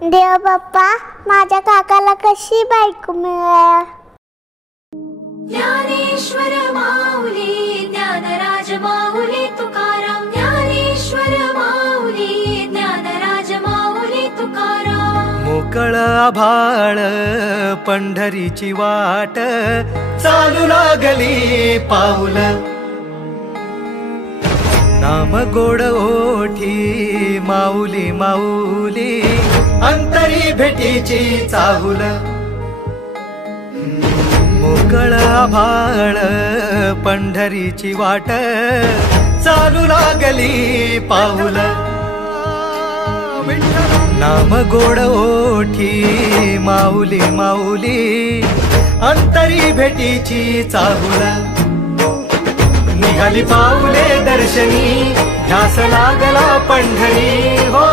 देव बाप्पा माझ्या काकाला कशी बायको मिळाली? ज्ञानेश्वर माऊली ज्ञानराज माऊली तुकाराम, ज्ञानेश्वर माऊली ज्ञानराज माऊली तुकाराम. मोकळ आभाळ पंढरीची वाट, चालू लागली पाऊल. नाम गोड ओठी माऊली माऊली, अंतरी भेटीची चाहुल. मोकळ आभाळ पंढरीची वाट, चालू लागली पाऊल. नाम गोड ओठी माऊली माऊली, अंतरी भेटीची चाहुल. निघाली पाऊले दर्शनी, ध्यास लागला पंढरी. हो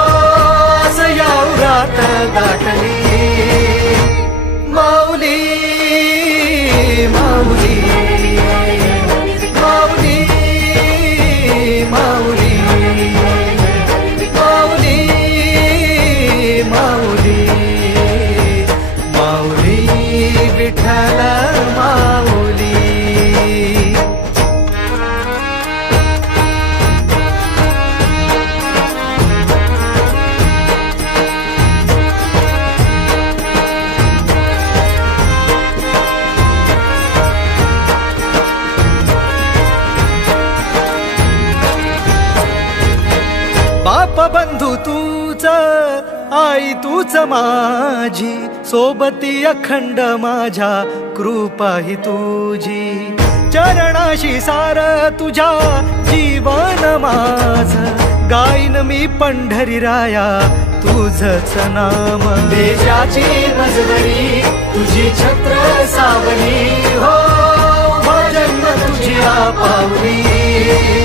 या उरात गाठली माऊली माऊली माऊली माऊली माऊली माऊली माऊली विठ्ठल माऊली. बाप बंधू तूच, आई तूच माझी, सोबती अखंड माझ्या कृपा ही तुझी. चरणाशी सार तुझ्या जीवन माझ, गाईन मी पंढरी राया तुझच नाम. देशाची मजबरी तुझी छत्र सावली, हो जन्म तुझी पावली.